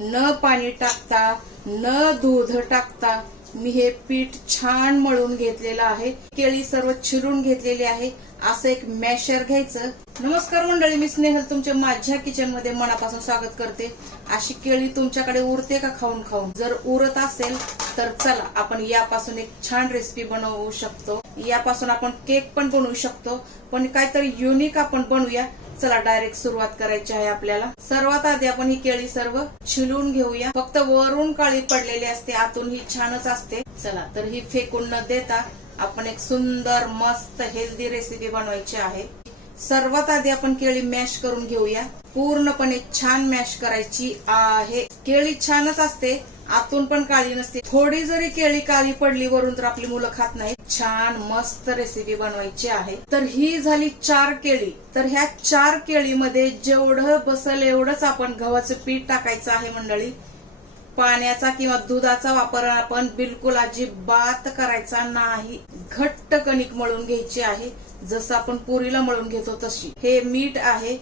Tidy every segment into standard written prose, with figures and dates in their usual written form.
न पाणी टाकता न दूध टाकता मी हे पीठ छान मळून घेतलेलं आहे। केळी सर्व चिरून घेतलेली आहे। असं एक मॅशर घ्यायचं। नमस्कार मंडळी, मी स्नेहल तुमचे माझ्या किचन मध्ये मनापासून स्वागत करते। अशी केळी तुमच्याकडे उरते का खाऊन खाऊन? जर उरत असेल तर चला आपण यापासून एक छान रेसिपी बनवू शकतो। यापासून आपण केक पण बनवू शकतो, पण काहीतरी युनिक आपण बनवूया। चला डायरेक्ट सुरुवात करायची आहे आपल्याला। सर्वात आधी आपण ही केळी सर्व छिलून घेऊया। फक्त वरून काळी पडलेली असते, आतून ही छानच असते। चला तर ही फेकून न देता आपण एक सुंदर मस्त हेल्दी रेसिपी बनवायची आहे। सर्वात आधी आपण केळी मॅश करून घेऊया। पूर्णपणे छान मॅश करायची आहे। केळी छानच असते, आतून पण काळी नसते। थोडी जरी केळी काळी पडली वरून तर आपली मुलं खात नाही। छान मस्त रेसिपी बनवायची आहे। तर ही झाली 4 केळी। तर ह्या 4 केळीमध्ये जेवढं बसल एवढंच आपण गव्हाचं पीठ टाकायचं आहे मंडळी। पाण्याचा किंवा दुधाचा वापर आपण बिलकुल अजिबात करायचा नाही। घट्ट कणिक मळून घ्यायची आहे, जसं आपण पुरीला मळून घेतो तशी। हे मीठ आहे,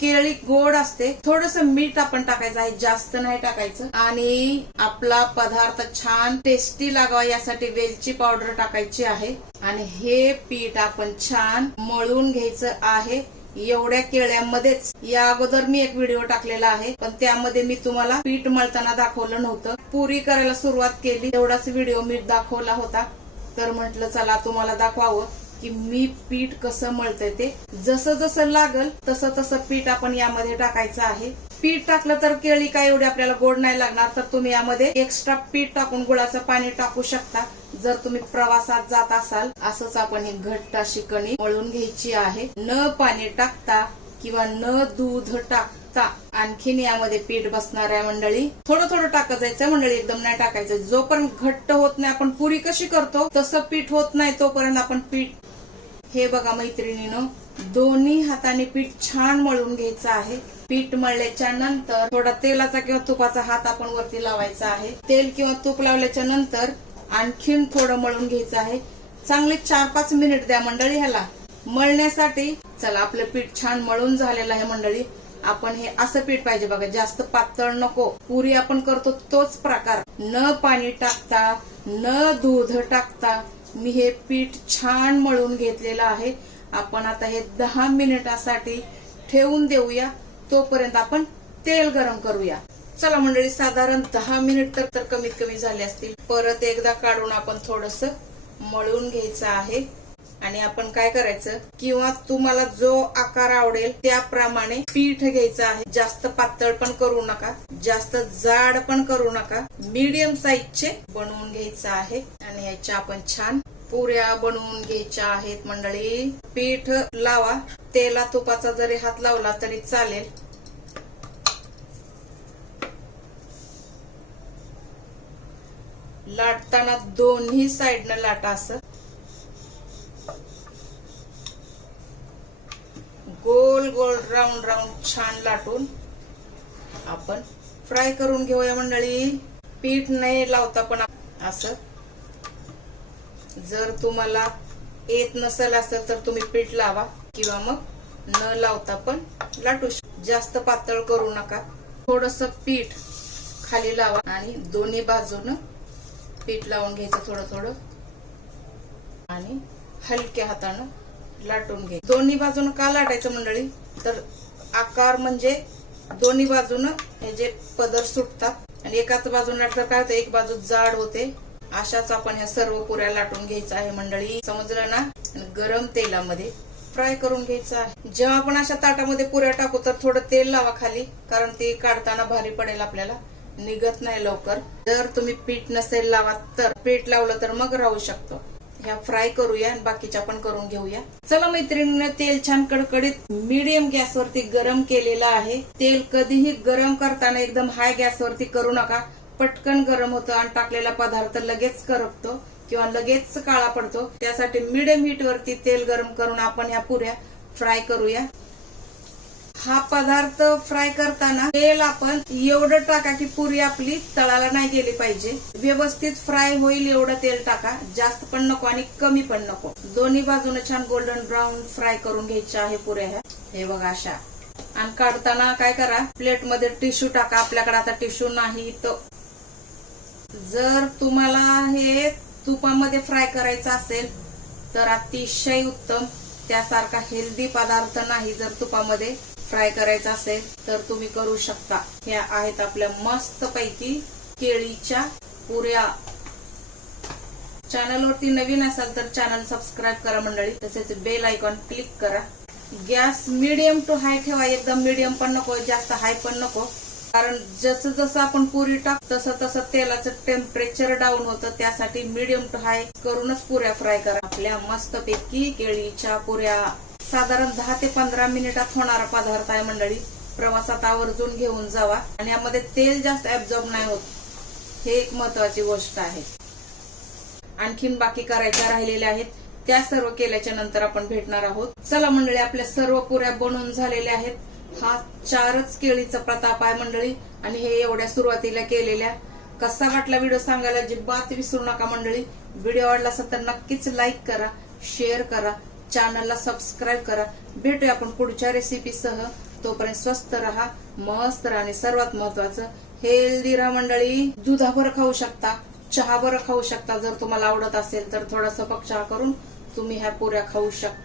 केळी गोड असते, थोडस मीठ आपण टाकायचं आहे, जास्त नाही टाकायचं। आणि आपला पदार्थ छान टेस्टी लागावा यासाठी वेलची पावडर टाकायची आहे। आणि हे पीठ आपण छान मळून घ्यायचं आहे एवढ्या केळ्यांमध्येच। या अगोदर मी एक व्हिडिओ टाकलेला आहे, पण त्यामध्ये मी तुम्हाला पीठ मळताना दाखवलं नव्हतं। पुरी करायला सुरुवात केली तेवढाच व्हिडिओ मी दाखवला होता। तर म्हटलं चला तुम्हाला दाखवावं की मी पीठ कसं मळतंय ते। जसं जसं लागल तसं तसं पीठ आपण यामध्ये टाकायचं आहे। पीठ टाकलं तर केळी काय एवढी आपल्याला गोड नाही लागणार, तर तुम्ही यामध्ये एक्स्ट्रा पीठ टाकून गुळाचं पाणी टाकू शकता जर तुम्ही प्रवासात जात असाल। असंच आपण ही घट्ट अशी कणिक मळून घ्यायची आहे, न पाणी टाकता किंवा न दूध टाकता। आणखीन यामध्ये पीठ बसणार आहे मंडळी। थोडं थोडं टाकत जायचं मंडळी, एकदम नाही टाकायचं। जोपर्यंत घट्ट होत नाही, आपण पुरी कशी करतो तसं पीठ होत नाही तोपर्यंत आपण पीठ। हे बघा मैत्रिणीनं, दोन्ही हाताने पीठ छान मळून घ्यायचं आहे। पीठ मळल्याच्या नंतर थोडा तेलाचा किंवा तुपाचा हात आपण वरती लावायचा आहे। तेल किंवा तूप लावल्याच्या नंतर आणखीन थोडं मळून घ्यायचं आहे। चांगले 4-5 मिनिट द्या मंडळी ह्याला मळण्यासाठी। चला आपलं पीठ छान मळून झालेलं आहे मंडळी। आपण हे असं पीठ पाहिजे बघा, जास्त पातळ नको। पुरी आपण करतो तोच प्रकार, न पाणी टाकता न दूध टाकता मी हे पीठ छान मळून घेतलेलं आहे। आपण आता हे 10 मिनिटासाठी ठेवून देऊया, तोपर्यंत आपण तेल गरम करूया। चला मंडळी, साधारण 10 मिनिट तर कमीत कमी झाले असतील। परत एकदा काढून आपण थोडस मळून घ्यायचं आहे। आणि आपण काय करायचं, किंवा तुम्हाला जो आकार आवडेल त्याप्रमाणे पीठ घ्यायचं आहे। जास्त पातळ पण करू नका, जास्त जाड पण करू नका, मीडियम साईजचे बनवून घ्यायचं आहे। आणि याच्या आपण छान पुऱ्या बनवून घ्यायच्या आहेत मंडळी। पीठ लावा, तेला तुपाचा जरी हात लावला तरी चालेल। लाटताना दोन्ही साइडनं लाटा, असं गोल गोल राऊंड राऊंड छान लाटून आपण फ्राय करून घेऊया मंडळी। पीठ नाही लावता पण असं, जर तुम्हाला येत नसेल असेल तर तुम्ही पीठ लावा किंवा मग न लावता पण लाटू शकता। जास्त पातळ करू नका, थोडस पीठ खाली लावा आणि दोन्ही बाजूनं पीठ लावून घ्यायचं थोडं थोडं आणि हलक्या हातानं लाटून घे। दोन्ही बाजूनं का लाटायचं मंडळी, तर आकार म्हणजे दोन्ही बाजूनं हे जे पदर सुटतात आणि एकाच बाजून लाटलं काय होतं, एक बाजू जाड होते। अशाच आपण ह्या सर्व पुऱ्या लाटून घ्यायचं आहे मंडळी, समजलं ना। गरम तेलामध्ये फ्राय करून घ्यायचं आहे। जेव्हा आपण अशा ताटामध्ये पुऱ्या टाकू तर थोडं तेल लावा खाली, कारण ते काढताना भारी पडेल, आपल्याला निघत नाही लवकर। जर तुम्ही पीठ नसेल लावत तर पीठ लावलं तर मग राहू शकतो। ह्या फ्राय करूया आणि बाकीच्या पण करून घेऊया। चला मैत्रिणींनो, तेल छान कडकडीत मीडियम गॅसवरती गरम केलेलं आहे। तेल कधीही गरम करताना एकदम हाय गॅसवरती करू नका, पटकन गरम होतं आणि टाकलेला पदार्थ लगेच करपतो किंवा लगेच काळा पडतो। त्यासाठी मीडियम हीट वरती तेल गरम करून आपण ह्या पुऱ्या फ्राय करूया। हा पदार्थ फ्राय करताना तेल आपण एवढं टाका की पुरी आपली तळाला नाही गेली पाहिजे, व्यवस्थित फ्राय होईल एवढं तेल टाका। जास्त पण नको आणि कमी पण नको। दोन्ही बाजूने छान गोल्डन ब्राऊन फ्राय करून घ्यायच्या आहे पुऱ्या ह्या। हे बघा अशा। आणि काढताना काय करा, प्लेट मध्ये टिश्यू टाका. आपल्याकडे आता टिश्यू नाही तर जर तुम्हाला हे तुपामध्ये फ्राय करायचं असेल तर अतिशय उत्तम. त्यासारखा हेल्दी पदार्थ नाही. जर तुपामध्ये फ्राय करायचा असेल तर तुम्ही करू शकता. ह्या आहेत आपल्या मस्त पैकी केळीच्या पुऱ्या. चॅनलवरती नवीन असाल तर चॅनल सबस्क्राईब करा मंडळी. तसेच बेल आयकॉन क्लिक करा. गॅस मीडियम टू हाय ठेवा. एकदम मीडियम पण नको, जास्त हाय पण नको. कारण जसं जसं आपण पुरी टाक तसं तसं तेलाचं टेम्परेचर डाऊन होतं. त्यासाठी मीडियम टू हाय करूनच पुऱ्या फ्राय करा. आपल्या मस्त पैकी केळीच्या पुऱ्या साधारण 10 ते 15 मिनिटात होणारा पदार्थ आहे मंडळी. प्रवासात आवर्जून घेऊन जावा. आणि यामध्ये तेल जास्त ऍब्झॉर्ब नाही होत, हे एक महत्वाची गोष्ट आहे. आणखीन बाकी करायच्या राहिलेल्या आहेत, त्या सर्व केल्याच्या नंतर आपण भेटणार आहोत. चला मंडळी, आपल्या सर्व पुऱ्या बनवून झालेल्या आहेत. हा 4च केळीचा प्रताप आहे मंडळी. आणि हे एवढ्या सुरुवातीला केलेल्या. कसा वाटला व्हिडिओ सांगायला अजिबात विसरू नका मंडळी. व्हिडिओ आवडला असेल तर नक्कीच लाईक करा, शेअर करा, चॅनलला सबस्क्राईब करा. भेटूया आपण पुढच्या रेसिपीसह. तोपर्यंत स्वस्त राहा, मस्त राहा आणि सर्वात महत्वाचं हेल्दी राहा मंडळी. दुधाबरोबर खाऊ शकता, चहा बरोबर खाऊ शकता. जर तुम्हाला आवडत असेल तर थोडासा चहा करून तुम्ही ह्या पुऱ्या खाऊ शकता.